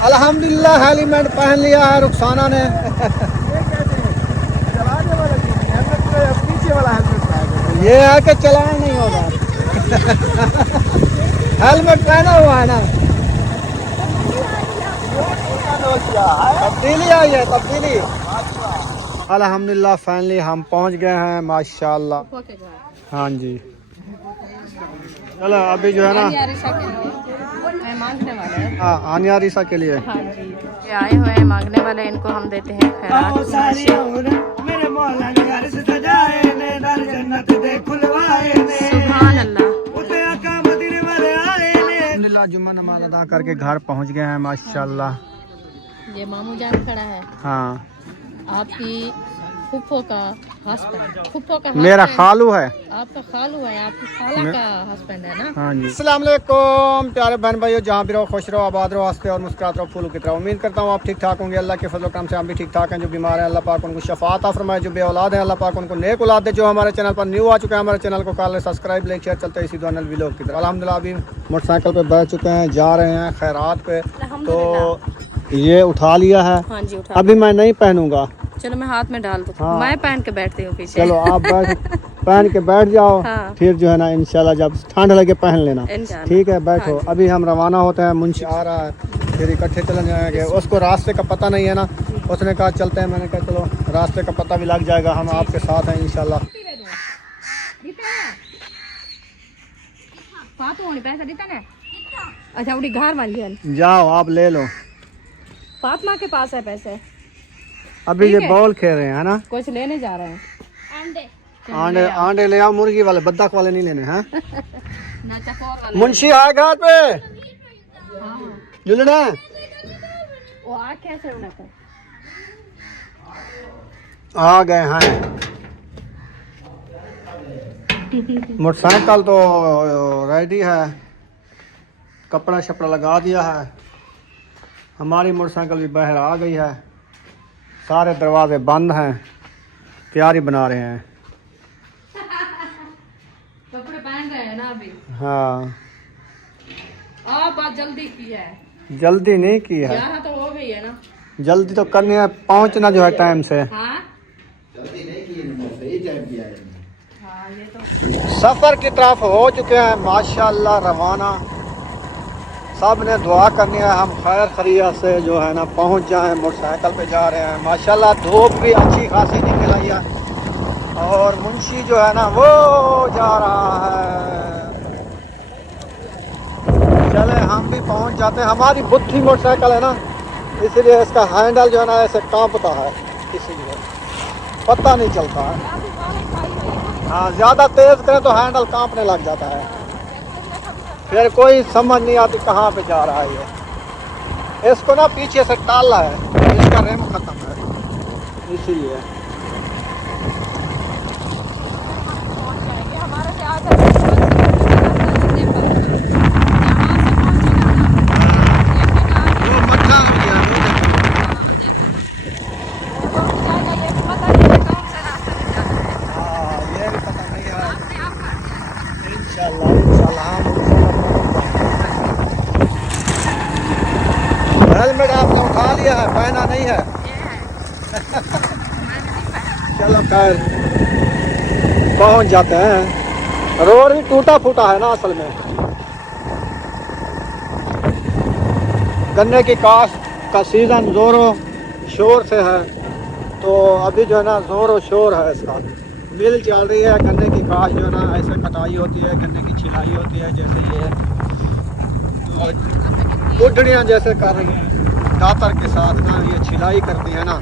अल्हम्दुलिल्लाह हेलमेट पहन लिया है रुखसाना ने। चलाने वाला हेलमेट पीछे वाला हेलमेट ये है कि चलाना नहीं होगा। हेलमेट पहना हुआ है ना। तब्दीली आई है तब्दीली। अल्हम्दुलिल्लाह फाइनली हम पहुंच गए हैं माशाल्लाह। हाँ जी चलो अभी जो है ना मांगने वाले हैं। हाँ आनिया रिसा के लिए हाँ जी ये आए हुए हैं मांगने वाले, इनको हम देते हैं खैरात की राशि। सुभान अल्लाह। अल्हम्दुलिल्लाह जुम्मा नमाज अदा करके घर पहुंच गए हैं माशाल्लाह। ये मामू जान खड़ा है, हाँ आपकी फुफ्फो का हस्बैंड, फुफ्फो का मेरा husband, खालू है। आपका खालू है, आपकी खाला का हस्बैंड है ना। हाँ जी अस्सलाम वालेकुम प्यारे बहन भाइयों, जहाँ भी रहो खुश रहो आबाद रहो हंसते और मुस्कुराते रहो फूलों की तरह। उम्मीद करता हूँ आप ठीक ठाक होंगे। अल्लाह के फजल करम से हम भी ठीक ठाक हैं। जो बीमार हैं अल्लाह पाक उनको शफात अता फरमाए, जो बे औलाद हैं अल्लाह पाक उनको नेक औलाद दे। जो हमारे चैनल पर न्यू आ चुके हैं हमारे चैनल को कर ले सब्सक्राइब, लाइक शेयर, चलते इसी दुआ व्लॉग की तरह। अल्हम्दुलिल्लाह अभी मोटरसाइकिल पे बैठ चुके हैं, जा रहे हैं खैरात पे। तो ये उठा लिया है। हाँ जी उठा। अभी मैं नहीं पहनूंगा, चलो मैं हाथ में डाल दूँ। हाँ। मैं पहन के बैठती हूँ पीछे। चलो आप पहन के बैठ जाओ। हाँ। फिर जो है ना इंशाल्लाह जब ठंड लगे पहन लेना। इंशाल्लाह। ठीक है बैठो। हाँ। अभी हम रवाना होते हैं, मुंशी आ रहा है, फिर इकट्ठे चले जाएंगे। उसको रास्ते का पता नहीं है ना, उसने कहा चलते हैं। मैंने कहा चलो रास्ते का पता भी लग जाएगा, हम आपके साथ हैं इंशाल्लाह। अच्छा उड़ी घर वाली है, जाओ आप ले लो। फातिमा के पास है पैसे। अभी ठीक ये है। बॉल खेल रहे हैं ना। कुछ लेने जा रहे हैं। आंडे आंडे ले आओ, मुर्गी वाले बत्तख वाले नहीं लेने हैं। ना चकोर वाला। मुंशी आए घर पे जुलना वो आ कैसे उड़ता है? आ गए हैं। मोटरसाइकिल तो रेडी है, कपड़ा शपड़ा लगा दिया है। हमारी मोटरसाइकिल भी बाहर आ गई है, सारे दरवाजे बंद हैं, तैयारी बना रहे हैं। कपड़े पहन रहे हैं ना अभी। हाँ आप बात जल्दी की है, जल्दी नहीं की है, यहाँ तो हो गई है ना। जल्दी तो करनी है, पहुंचना जो है टाइम से। हाँ हाँ ये तो सफ़र की तरफ हो चुके हैं माशाल्लाह रवाना। सब ने दुआ करनी है हम खैर खैरियत से जो है ना पहुंच जाएं। मोटरसाइकिल पे जा रहे हैं माशाल्लाह, धूप भी अच्छी खासी निकल आई है। और मुंशी जो है ना वो जा रहा है। चले हम भी पहुंच जाते हैं। हमारी बुद्धि मोटरसाइकिल है ना, इसलिए इसका हैंडल जो है ना ऐसे कांपता है, इसीलिए पता नहीं चलता है। हाँ ज़्यादा तेज़ करें तो हैंडल कांपने लग जाता है, फिर कोई समझ नहीं आती कहाँ पे जा रहा है ये। इसको ना पीछे से टालना है, इसका रेम खत्म है इसीलिए। हमारे से आ हेलमेट आपने उठा लिया है, पहना नहीं है। चलो खैर पहुंच जाते हैं। रोड भी टूटा फूटा है ना असल में। गन्ने की काश्त का सीज़न ज़ोरों शोर से है, तो अभी जो है ना ज़ोर और शोर है इसका। मिल चल रही है, गन्ने की काश्त जो है ना ऐसे कटाई होती है, गन्ने की छिलाई होती है, जैसे ये बुढ़ियाँ जैसे कर रही हैं दातर के साथ ना, ये छिलाई करती है ना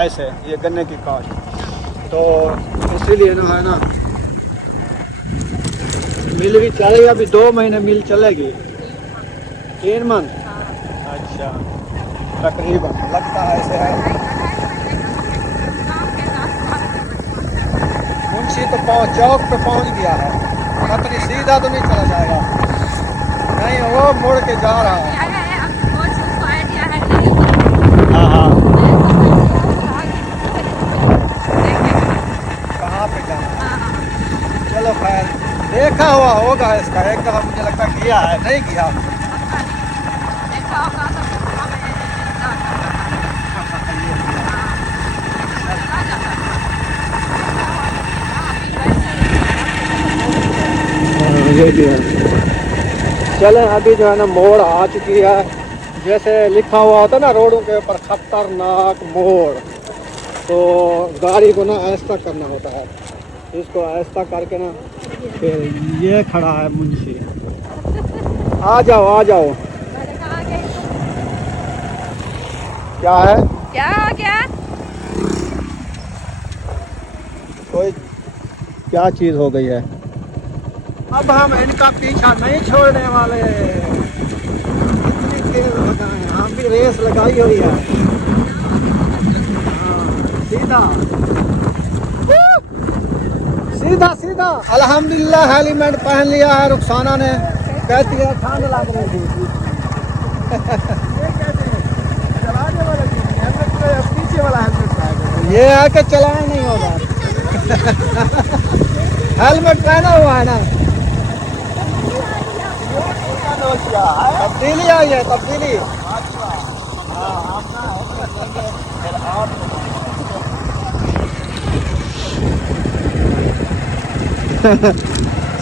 ऐसे, ये गन्ने की काश्त। तो इसीलिए ना है ना मिल भी चलेगी, अभी 2 महीने मिल चलेगी। 3 मन अच्छा तकरीबन लगता है ऐसे है। मुंशी तो चौक पे पहुंच गया है, पतनी सीधा तो नहीं चला जाएगा, नहीं वो मुड़ के जा रहा है। हाँ हाँ कहाँ पे जाना है? चलो खैर देखा हुआ होगा इसका, एक दफ़ा मुझे लगता किया है, नहीं किया। चुकी है। चलें अभी जो है ना मोड़ आ चुकी है, जैसे लिखा हुआ होता है ना रोडों के ऊपर खतरनाक मोड़, तो गाड़ी को ना ऐसा करना होता है, इसको ऐसा करके ना फिर ये खड़ा है मुंशी। आ जाओ आ जाओ। क्या है क्या कोई क्या चीज हो गई है। अब हम इनका पीछा नहीं छोड़ने वाले, इतनी तेज लगाए, हम भी रेस लगाई हुई है। सीधा सीधा सीधा। अल्हम्दुलिल्लाह हेलमेट पहन लिया है रुखसाना ने, कहती है ठंड लग रही थी। चलाने वाला हेलमेट का पीछे वाला हेलमेट है। ये है कि चलाया नहीं होगा। हेलमेट पहना हुआ है ना। तब्दीली आई है, तब्दीली।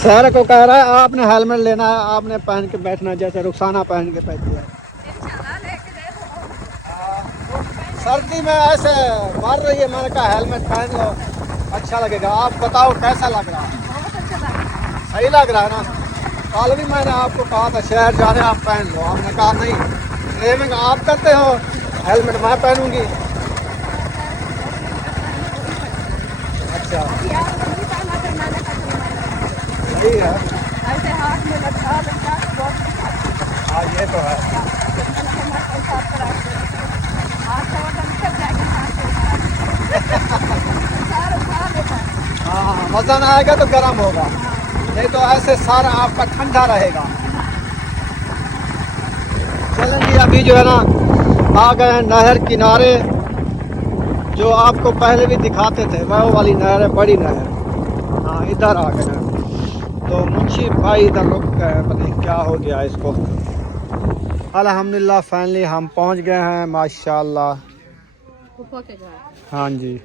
सर को कह रहा है आपने हेलमेट लेना है, आपने पहन के बैठना, जैसे रुखसाना पहन के बैठी है। सर्दी में ऐसे मर रही है, मैंने कहा हेलमेट पहन लो, अच्छा लगेगा। आप बताओ कैसा लग रहा है? सही लग रहा है ना। कल भी मैंने आपको कहा था शहर जा रहे आप पहन लो, आपने कहा नहीं, ड्राइविंग आप करते हो, हेलमेट मैं पहनूंगी। अच्छा सही है। हाँ ये तो है। हाँ वजन आएगा तो गर्म होगा, नहीं तो ऐसे सारा आपका ठंडा रहेगा। चलेंगे अभी जो है ना आ गए हैं नहर किनारे, जो आपको पहले भी दिखाते थे, वह वाली नहर है, बड़ी नहर। हाँ इधर आ गए हैं, तो मुंशी भाई इधर रुक गए, पता नहीं क्या हो गया इसको। अल्हम्दुलिल्लाह फाइनली हम पहुंच गए हैं माशाल्लाह। फूफा के घर। हाँ जी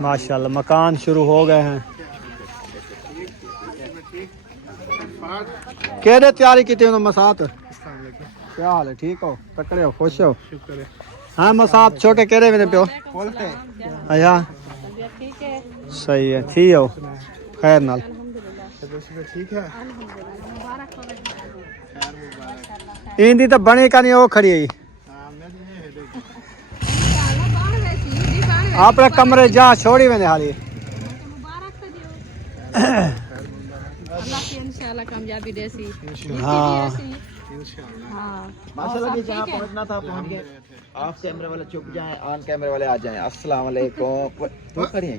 माशाल्लाह मकान शुरू हो गए हैं। केड़े तैयारी की थी मसात? क्या हाल है, ठीक हो, तकड़े हो, खुश हो? शुक्र है। हाँ मसात छोटे केड़े मेरे प्यो? बोलते अच्छा ठीक है, सही है, ठीक हो खैर नाल। ठीक है। इंदी तो बनी का नहीं, वो खड़ी है अपने कमरे जा छोड़ी मैंने हाली। अल्लाह की इंशाल्लाह कामयाबी देसी। हाँ हाँ माशाल्लाह कि जहाँ पहुँचना था पहुँच गए। ऑफ कैमरे वाले चुप जाएं, ऑन कैमरे वाले आ जाएं। अस्सलाम वालेकुम। तो खड़ी हैं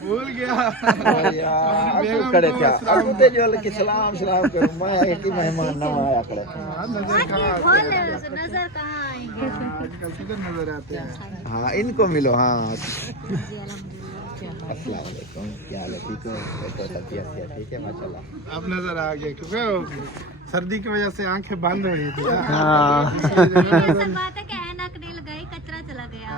भूल गया यार, अब खड़े थे अब ते जो कि सलाम सलाम करूं मैं, एक ही मेहमान ना आया खड़े। नजर कहाँ आएंगे? आजकल किधर नजर आते हैं? हाँ इनको मिलो। हाँ अस्सलाम वालेकुम, क्या हाल है, ठीक हो? तो तबीयत ठीक है माशाल्लाह। अब नजर आ गए क्योंकि सर्दी की वजह से आंखें बंद हो रही थी। हाँ कचरा चला गया।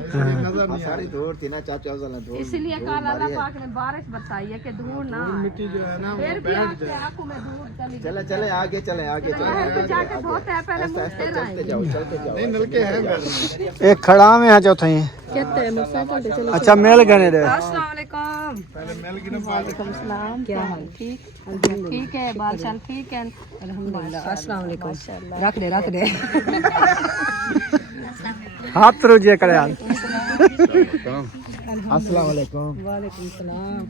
इसलिए नजर नहीं आ सारी रही। धूल थी ना चाचा वाला धूल। इसलिए कल अल्लाह पाक ने बारिश बताई है कि धूल ना आए। मिट्टी जो है ना वो फिर भी बैठ आपके जाए। आंखों में धूल चली चले चले आगे चले आगे नहर पे जाके धोते हैं, पहले मुंह चले तेरा चलते जाओ चलते जाओ। नहीं नलके हैं घर में। एक खड़ा में है चौथा ही। कहते हैं मोटरसाइकिल पे चलो। अच्छा मेल गने दे। अस्सलाम वालेकुम। पहले मेल की ना बात। वालेकुम सलाम। क्या हाल? ठीक ठीक है, बाल शाल ठीक है अल्हम्दुलिल्लाह। अस्सलाम वालेकुम। रख दे हाथ रुझे करे यार। अस्सलाम वालेकुम। वालेकुम सलाम।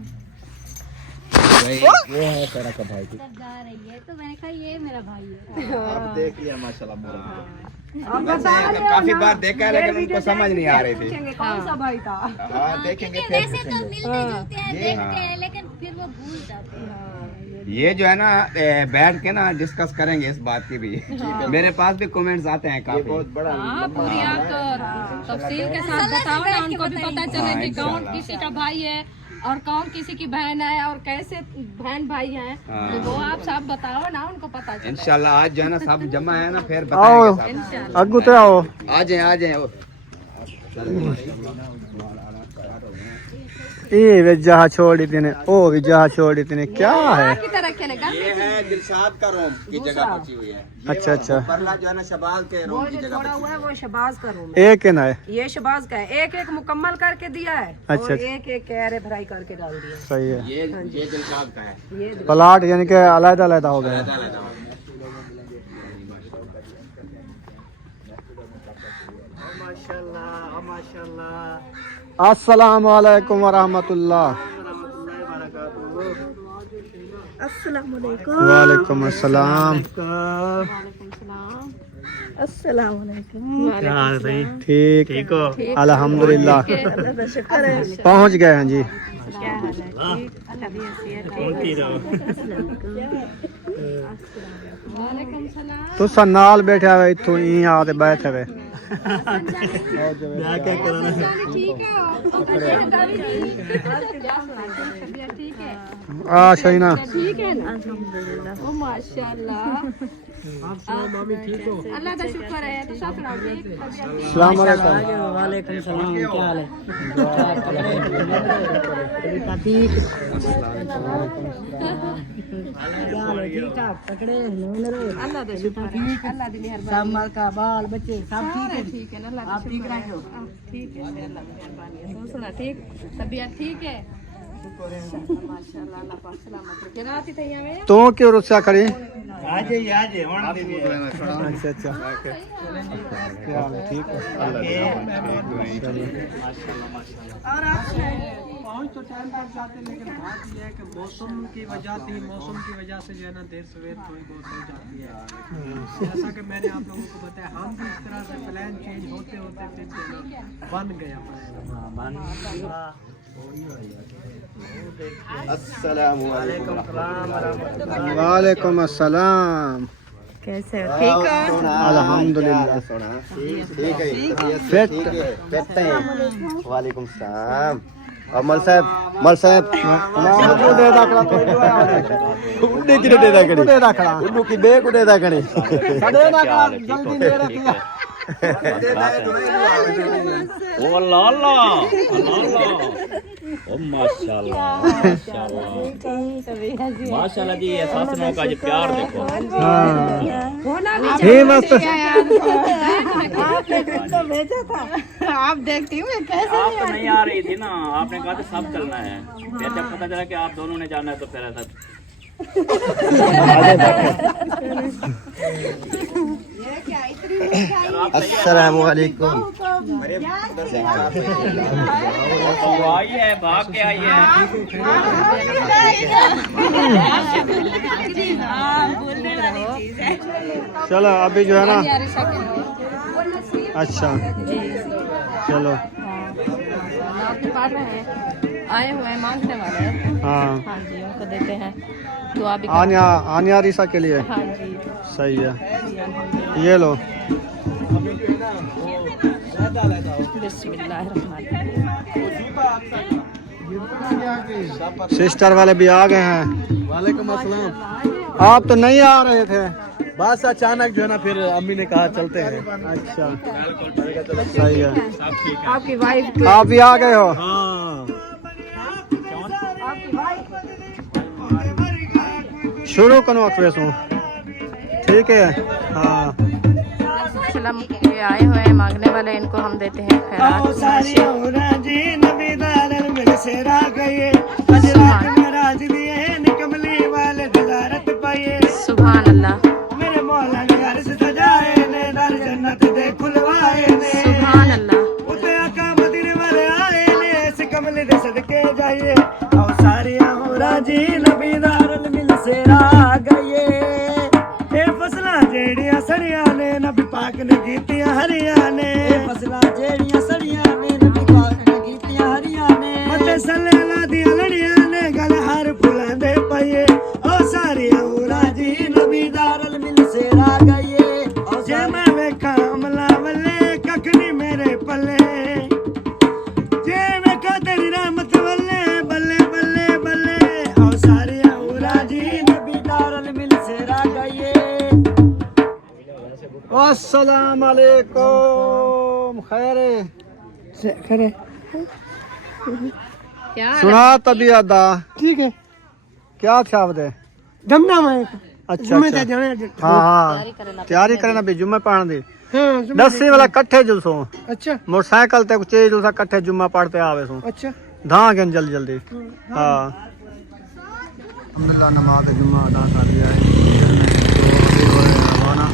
वो है तेरा का भाई। जा रही है तो मैंने कहा ये मेरा भाई है। अब देख लिया माशाल्लाह मेरा। अब बता रहे हो काफी ना, बार देखा है लेकिन उनको समझ नहीं आ रही थी। पूछेंगे कौन सा भाई था। हाँ देखेंगे फिर वैसे तो पूछेंगे। मिलते जुलते हैं, देखते हैं, लेकिन फिर वो भूल जाते हैं। ये जो है ना बैठ के ना डिस्कस करेंगे इस बात की भी। मेरे पास भी कमेंट्स आते हैं ये काफी। बहुत बड़ा हाँ पूरी आप तफसील के साथ बताओ ना, उनको भी पता चले कि कौन किसी का भाई है और कौन किसी की बहन है और कैसे बहन भाई हैं। तो वो आप सब बताओ ना, उनको पता चले। इंशाल्लाह आज जो है ना सब जमा है ना, फिर आओ बताएंगे सब। इंशाल्लाह। अगू ते आओ। आ जाए आ जाए। ये वे जहाँ छोड़ी थी ने ओ वे जहाँ छोड़ी थी ने क्या है? की तरह खेलेगा ये है दिलशाद का रूम की जगह बची हुई है। अच्छा अच्छा परला जो है ना शबाज के वो रूम की जो जगह छोड़ा हुआ है वो शबाज का रूम है। एक है ना है? ये शबाज का है, एक एक मुकम्मल करके दिया है अच्छा, और अच्छा। एक एक कैरे फ्राई करके डाल दिया सही है। ये दिलशाद का है। ये प्लाट यानी कि अलग अलग हो गया। अस्सलाम वालेकुम वरहमतुल्लाह। वालेकुम अस्सलाम। ठीक हो? अल्हम्दुलिल्लाह पहुंच गए हैं जी। तुसा नाल बैठे हुए इथों ही आते बैठे हुए ठीक है ठीक है आ सही ना। ठीक है ना अल्हम्दुलिल्लाह ओ माशाल्लाह अल्लाह का शुक्र है तो सब सलाम अलैकुम। वालेकुम सलाम, क्या हाल है? अल्लाह का शुक्र है अल्लाह की मेहरबानी का बाल बच्चे सब ठीक है ना अल्लाह का शुक्र है ठीक है अल्लाह की मेहरबानी है। तुम सुना ठीक तबीयत ठीक है माशाल्लाह अल्लाह पाक सलामत रखे। रात ही तैयार है तो क्यों रुस्सा खड़ी? आज अच्छा अच्छा क्या हाल है? ठीक है पहुंच तो टाइम तक जाते लेकिन बात यह है कि मौसम की वजह से जो है ना देर सवेर थोड़ी बहुत हो जाती है। जैसा कि मैंने आप लोगों को बताया हम भी इस तरह से प्लान चेंज होते होते फिर बन गया वालेकुम अस्सलाम। कैसे अल्हम्दुलिल्लाह। फिट वालेकुम सलाम। और मल साहब उन्ने किने दे दा कड़ी उन्नु की बे को दे दा कड़ी सड़े ना जल्दी दे रखी है। ओ अल्लाह अल्लाह ओ माशाल्लाह माशाल्लाह जी ये सासनों का जो प्यार देखो। ये मस्त आप देखती हूँ कैसे आप तो नहीं आ रही थी ना, आपने कहा था सब चलना है। फिर जब पता चला कि आप दोनों ने जाना है तो फिर ऐसा अस्सलाम वालेकुम। आई है भाग के आई है। चलो अभी जो है ना। अच्छा चलो आए हुए हैं मांगने वाले हैं। हाँ हाँ जी उनको देते हैं दुआ भी आनिया रिसा के लिए हाँ जी सही है। ये लो सिस्टर वाले भी आ गए हैं। वालेकुम अस्सलाम। आप तो नहीं आ रहे थे? बस अचानक जो है ना फिर अम्मी ने कहा चलते हैं। अच्छा सही है। आपकी वाइफ आप भी आ गए हो? हाँ शुरू करो अखवेसों ठीक है। हाँ ये आए हुए हैं मांगने वाले इनको हम देते हैं खैरात। सुभान अल्लाह सुभान अल्लाह पाक ने कीतियां हरियां ने फसला जेड़ियां सड़ियां ने नबी पाक ने कीतियां हरियां ने मते सल्ले ला दियां लड़ियां ने गल हर फुलां दे पईए ओ सारियां राजी नबी दारल मिल से रा गए जे मैं वेखा अमला वल्ले कख नहीं मेरे पल्ले जे वेखा तेरी रहमत वल्ले बल्ले बल्ले बल्ले ओ सारियां राजी नबी दारल मिल से रा गए। अस्सलाम वालेकुम खैर क्या हाल है? सुना तभी अदा ठीक है क्या था बदे जमना मैं अच्छा जुम्मे अच्छा ते जाना हाँ हाँ तैयारी करना भी जुम्मे पढ़ दी हाँ जुम्मे 10 वाला कट्ठे जुलसो अच्छा मोटरसाइकिल ते चेज जुलसा कट्ठे जुम्मा पढ़ते आवे सो अच्छा धां के जल्दी जल्दी हाँ अल्हम्दुलिल्लाह नमाज जुम्मा अदा कर लिया है तो अभी हो रहे हैं रवाना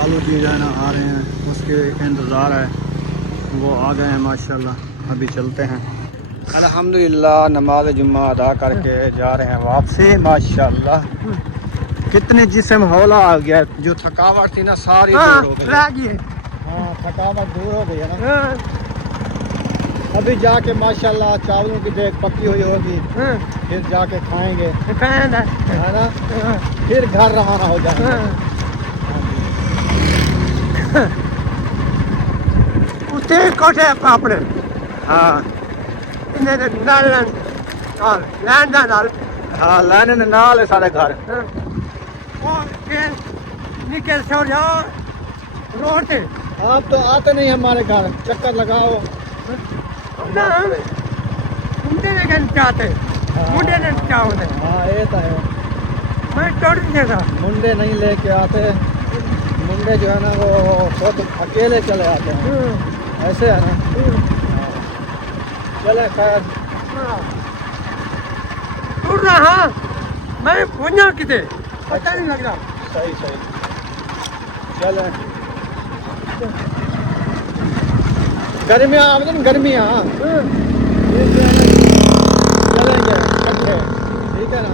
आलू जी जो है ना आ रहे हैं उसके इंतज़ार है वो आ गए हैं माशाल्लाह अभी चलते हैं अल्हम्दुलिल्लाह नमाज जुम्मा अदा करके जा रहे हैं वापसी माशाल्लाह कितनी जिस्म हौला आ गया जो थकावट थी ना सारी हाँ दूर हो गई लागी है हाँ थकावट दूर हो गई है ना हाँ अभी जाके माशाल्लाह चावलों की देख पकी हुई होगी हाँ फिर जाके खाएंगे खाना है ना हाँ फिर घर रवाना हो जाएंगे उते कोठे पापड़े हाँ इन्हें नाल और लैंड दा नाल हाँ लाने नाल है सारे घर वो के निकल छोड़ जाओ रोड पे आप तो आते नहीं हमारे घर चक्कर लगाओ ना मुंडे ने क्या चाहते मुंडे ने चाहते हाँ ये तो है मैं तोड़ देगा मुंडे नहीं लेके आते मुंडे जो है ना वो खुद अकेले चले आते हैं ऐसे है ना चले खैर उड़ रहा मैं पुण्य किते पता नहीं लग रहा सही सही चले गर्मियाँ आवेदन गर्मियाँ चलेंगे इकट्ठे ठीक है ना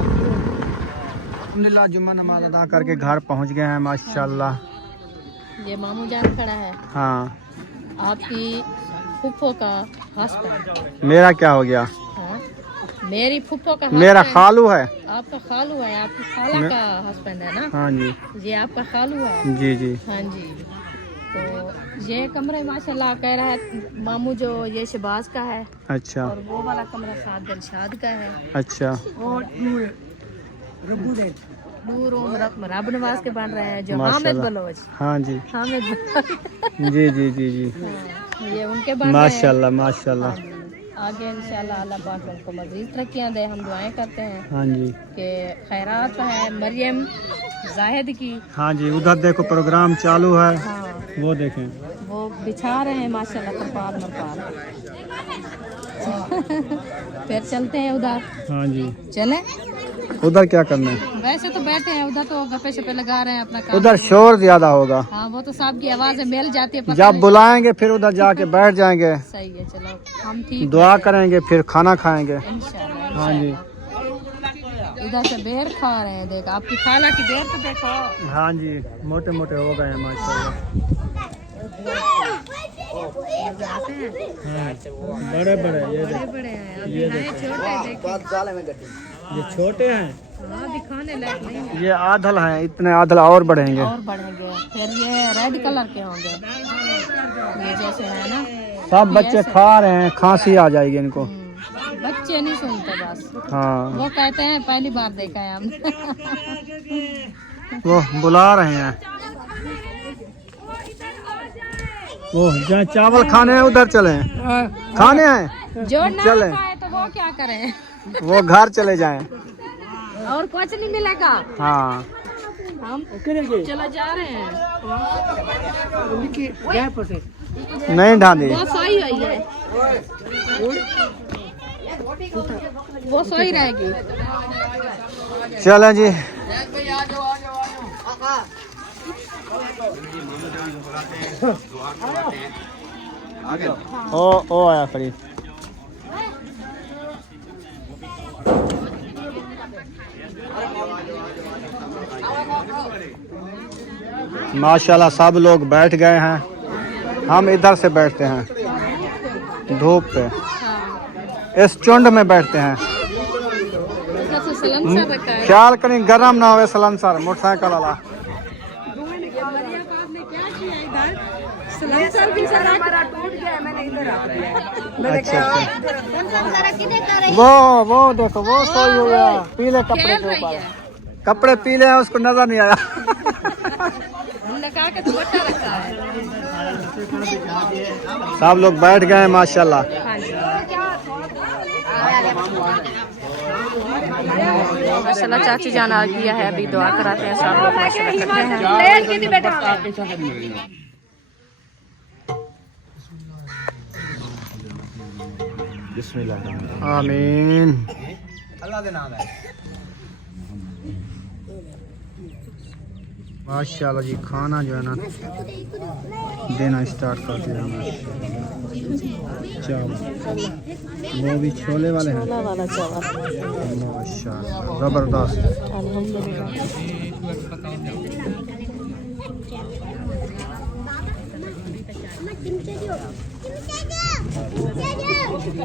अल्हम्दुलिल्लाह जुम्मा नमाज अदा करके घर पहुंच गए हैं माशाल्लाह ये मामू जान खड़ा है हाँ आपकी फुफ्फो का हस्बैंड। मेरा क्या हो गया हाँ? मेरी फुफ्फो का मेरा husband, खालू है आपका खालू है, आपकी खाला का हस्बैंड है ना? हाँ जी ये आपका खालू है। जी जी हाँ जी। तो ये कमरे माशाल्लाह कह रहा है मामू जो ये शहबाज का है अच्छा और वो वाला कमरा साद दिलशाद का है। अच्छा और रब्बू दे दूर रब नवाज के बन रहे हैं जो हामिद माशाल्लाह बलोच हाँ जी हामिद बलोच। जी जी जी जी ये उनके बन रहे हैं। माशाल्लाह माशाल्लाह आगे इंशाल्लाह अल्लाह पाक उनको मज़ीद तरक्कियां दे, हम दुआएं करते हैं हाँ जी कि खैरात है मरियम जाहिद की। हाँ जी उधर देखो प्रोग्राम चालू है हाँ वो देखें वो बिछा रहे हैं माशाल्लाह तरपाल मरपाल। फिर चलते हैं उधर। हाँ जी चले उधर क्या करना है वैसे तो बैठे हैं उधर तो गप्पे शप्पे लगा रहे हैं अपना काम। उधर शोर ज्यादा होगा हाँ वो तो साहब की आवाज़ें मिल जाती है पता जब नहीं। बुलाएंगे फिर उधर जाके बैठ जाएंगे सही है चलो हम ठीक दुआ करेंगे फिर खाना खाएंगे इंशाल्लाह। हाँ जी उधर से बेर खा रहे हैं, देख आपकी खाला की बेर तो देखो। हाँ जी मोटे मोटे हो गए हैं माशाल्लाह बड़े बड़े ये बड़े बड़े हैं अभी हैं छोटे देखो। ये छोटे हैं हाँ दिखाने लायक नहीं है। ये आधल हैं इतने आधल और बढ़ेंगे और बढ़ेंगे फिर ये रेड कलर के होंगे ये जैसे है ना। सब बच्चे खा रहे हैं खांसी आ जाएगी इनको बच्चे नहीं सुनते बस हाँ वो कहते हैं पहली बार देखा है हमने। वो बुला रहे हैं वो जहाँ चावल खाने हैं उधर चले खाने हैं जो ना चले। खाए तो वो क्या करें वो घर चले जाएं और कुछ नहीं मिलेगा। हाँ हम चलो जा रहे हैं। नहीं ढांडी वो सोई हुई है वो सोई रहेगी। चलें जी ओ आया खड़ी माशाल्लाह सब लोग बैठ गए हैं हम इधर से बैठते हैं धूप पे इस चुंड में बैठते हैं ख्याल करें गरम ना हो सलंसर मोटरसाइकिल वाला अच्छा वो देखो वो सोई हो गया पीले कपड़े के ऊपर कपड़े पीले हैं उसको नजर नहीं आया हमने कहा कि दुपट्टा रखा है। सब लोग बैठ गए हैं माशाल्लाह माशाल्लाह चाची जान आ गया है, अभी दुआ कराते हैं सब लोग माशाल्लाह करते हैं। आमीन। अल्लाह के नाम है। माशाल्लाह जी, खाना जो है ना देना स्टार्ट कर दिया। चावल, वो भी छोले वाले हैं। वाला चावल माशाल्लाह जबरदस्त।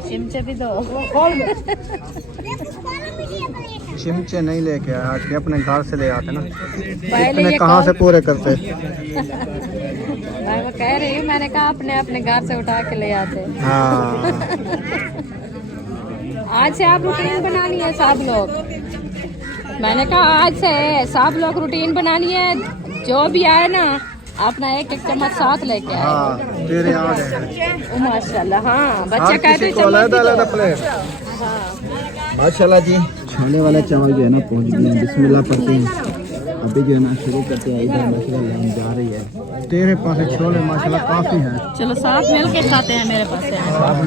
चिमचे भी दो। चिमचे नहीं लेके आया, आज अपने घर से ले आते ना। पहले इतने ये कहाँ से पूरे करते। मैं कह रही हूँ, मैंने कहा अपने अपने घर से उठा के ले आते। हाँ आज से आप रूटीन बनानी है सब लोग। मैंने कहा आज से सब लोग रूटीन बनानी है, जो भी आए ना अपना एक एक चम्मच साथ लेके आए। हाँ तेरे आ गए ओ माशाल्लाह। हाँ बच्चे हर कहते किसी को चम्मच भी अलग दो। प्लेट। माशाल्लाह जी, छोले वाले चावल जो है ना पहुंच गए हैं। बिस्मिल्लाह पढ़ते हैं, अभी जो है ना शुरू करते हैं। इधर माशाल्लाह लाइन जा रही है। तेरे पास छोले माशाल्लाह काफी हैं। चलो साथ मिल के खाते हैं, मेरे पास से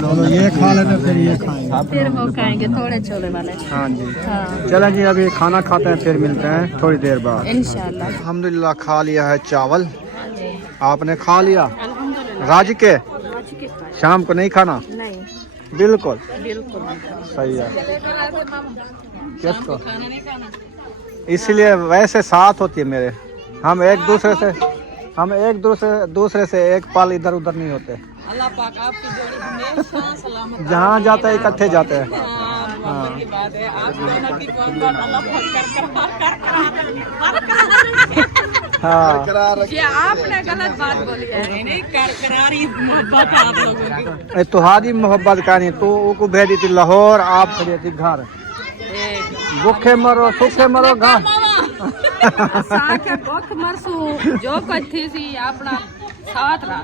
तो ये खा लेते फिर ये खाएंगे। फिर वो खाएंगे थोड़े छोले वाले। हाँ जी हाँ चलें जी, अभी खाना खाते हैं, फिर मिलते हैं थोड़ी देर बाद। इंशाल्लाह। अल्हम्दुलिल्लाह खा लिया है चावल। आपने खा लिया? राज के शाम को नहीं खाना? नहीं बिल्कुल बिल्कुल सही है। किसको? इसलिए वैसे साथ होती है मेरे। हम एक दूसरे से एक पल इधर उधर नहीं होते। अल्लाह पाक आपकी जोड़ी हमेशा सलामत जहाँ जाते हैं इकट्ठे जाते हैं। हाँ की बात है, आप दोनों की कौन अल्लाह पाक हाँ ये आपने गलत बात बोली है। नहीं करकरारी मोहब्बत है आप लोगों की। तुहारी मोहब्बत का नहीं, तू को भेजी थी लाहौर, आप खड़ी थी घर। भूखे मरो सूखे मरो घर। साके भूख मरसू जो कुछ थी सी अपना साथ रहा।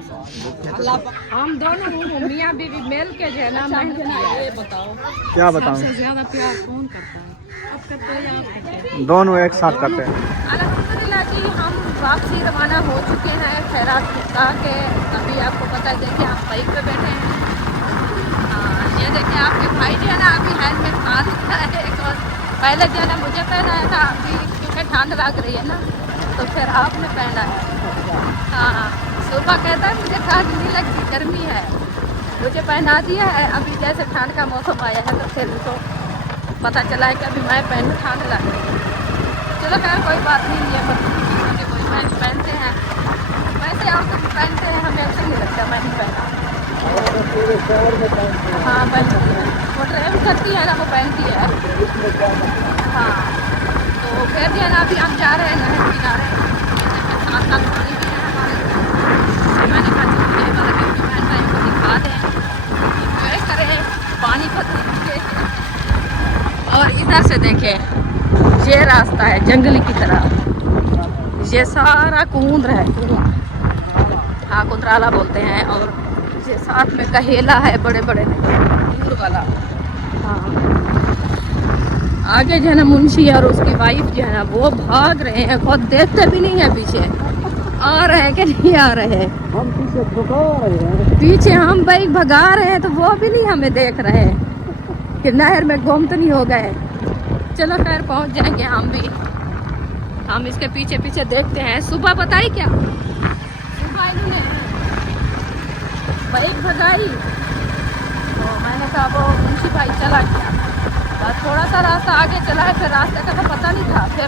हम दोनों मियाँ बीवी मिल के जो है ना मेहनत किया। ये बताओ क्या बताऊं? सबसे ज्यादा प्यार कौन करता है? अब करते हैं आप करते हैं। दोनों एक साथ करते हैं। अल्हम्दुलिल्लाह जी, हम वापसी रवाना हो चुके हैं खैरात कुत्ता के। अभी आपको पता है, देखिए हम बाइक पे बैठे हैं। ये देखिए आपके भाई जो है ना अभी हेलमेट पहन लिया है। एक और पहले जो है ना मुझे पहनाया था, अभी क्योंकि ठंड लग रही है ना तो फिर आपने पहना है। हाँ सुबह कहता है मुझे ठंड नहीं लगती, गर्मी है, मुझे पहना दिया है। अभी जैसे ठंड का मौसम आया है तो फिर तो पता चला है कि अभी मैं पहनूँ, ठंड लग रही है। चलो खैर कोई बात नहीं, ये मुझे कोई पहनते हैं, वैसे और तो पहनते हैं, हमें अच्छा नहीं लगता। मैं नहीं पहना। हाँ पहनती है, वो ड्राइव करती है ना, वो पहनती है। हाँ तो फिर भी है ना, अभी हम जा रहे हैं नहर किनारे। साथ साथ पानी भी है हमारे। मैंने कहा ये वाला क्योंकि बहन भाई को दिखा दें, इंजॉय करें पानी को देख के। और इधर से देखें, ये रास्ता है जंगली की तरह। ये सारा कुंद्र है, हाँ कुंद्राला बोलते हैं। और ये साथ में कहेला है, बड़े बड़े दूर वाला। हाँ आगे जो है ना मुंशी और उसकी वाइफ जो है ना वो भाग रहे हैं, खुद देखते भी नहीं है पीछे आ रहे हैं कि नहीं आ रहे हैं। हम पीछे भगा रहे हैं, पीछे हम बाइक भगा रहे हैं तो वो भी नहीं हमें देख रहे हैं कि नहर में गुम तो नहीं हो गए। चलो खैर पहुंच जाएंगे हम भी। हम इसके पीछे पीछे देखते हैं। सुबह बताई क्या, सुबह इन्होंने बाइक भगाई तो मैंने कहा वो मुंशी भाई चला गया, बस थोड़ा सा रास्ता आगे चला है, फिर रास्ते का तो पता नहीं था, फिर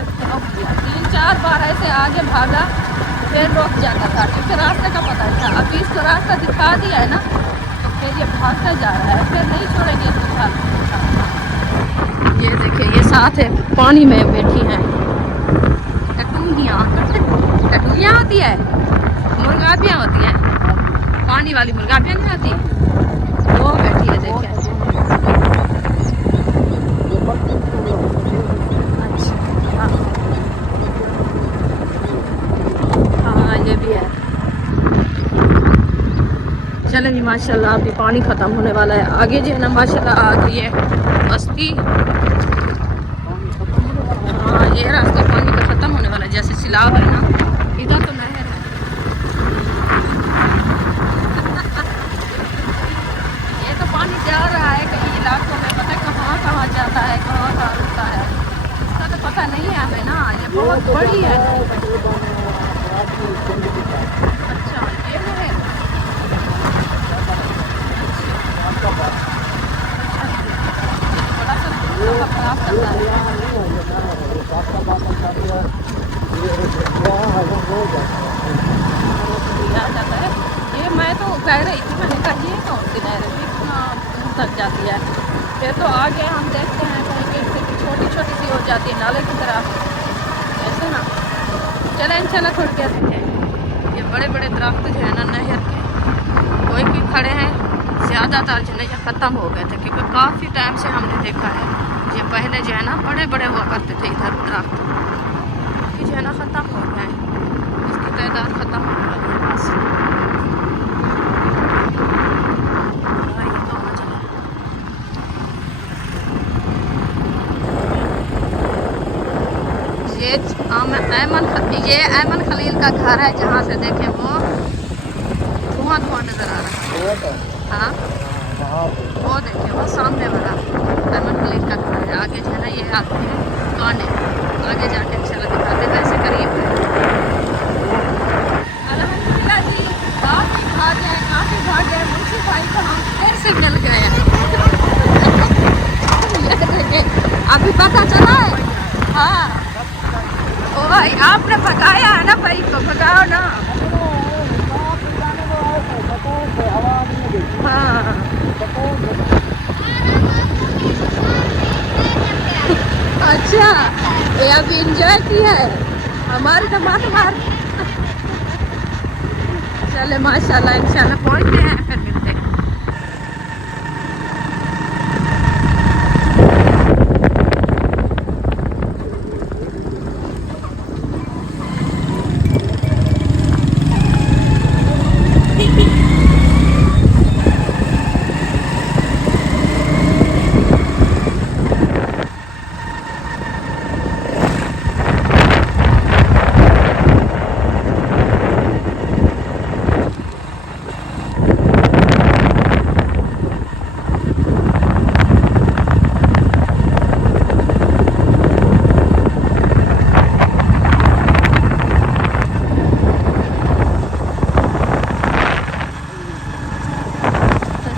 3-4 बार ऐसे आगे भागा, फिर रुक जाता था क्योंकि रास्ते का पता नहीं था। अभी इसको रास्ता दिखा दिया है ना तो फिर ये भागता जा रहा है, फिर नहीं छोड़ेंगे इसको। ये देखिए ये साथ है पानी में बैठी हैं टटूहियाँ होती है, मुर्गाबियाँ होती हैं, पानी वाली मुर्गाबियाँ नहीं आती, वो बैठी है देखिए। अच्छा हाँ ये भी है। चलें जी माशाल्लाह अभी पानी ख़त्म होने वाला है। आगे जो है ना माशाल्लाह आ गई है बस्ती। ये रास्ता पानी का खत्म होने वाला है, जैसे सिलाव है ना, इधर तो नहर है। ये तो पानी जा रहा है कई इलाकों में, पता कहाँ कहाँ जाता है, कहाँ कहाँ रुकता है, इसका तो पता नहीं है हमें ना। ये बहुत बड़ी है। अच्छा ये है बड़ा सा खराब करता है। ये मैं तो कह रही थी, मैंने कहा ये कौन सी नहर है इतना तक जाती है। ये तो आगे हम देखते हैं कहीं से छोटी छोटी सी हो जाती है नाले की तरह, ऐसे ना। चले इंशाल्लाह थोड़ी देर देखें। ये बड़े बड़े दरख्त जो है ना नहर के, कोई भी खड़े हैं, ज़्यादातर जो है ख़त्म हो गए थे, क्योंकि काफ़ी टाइम से हमने देखा है ये पहले जो है ना बड़े बड़े हुआ करते थे इधर दरख्त, ये जो है ना ख़त्म हो गए, इसकी तादाद ख़त्म हो गई है बस। ये ऐमन खलील का घर है, जहाँ से देखें वो धुआं धुआं नज़र आ रहा है। हाँ वो देखें, वो सामने वाला ऐमन खलील का घर है। आगे जो है ना ये आते हैं गाने, आगे जाके इंशाल्लाह दिखाते, वैसे करीब है। अल्हम्दुलिल्लाह जी, काफ़ी भाग गए मुंशी भाई को हम फिर से मिल गए हैं। अभी पता चला है। हाँ ओ भाई आपने भगाया है ना भाई को, भगाओ ना। हाँ अच्छा ये अभी एंजॉय किया है हमारे टमाटर मार। चले माशाल्लाह, इंशाल्लाह पहुंचते हैं फिर।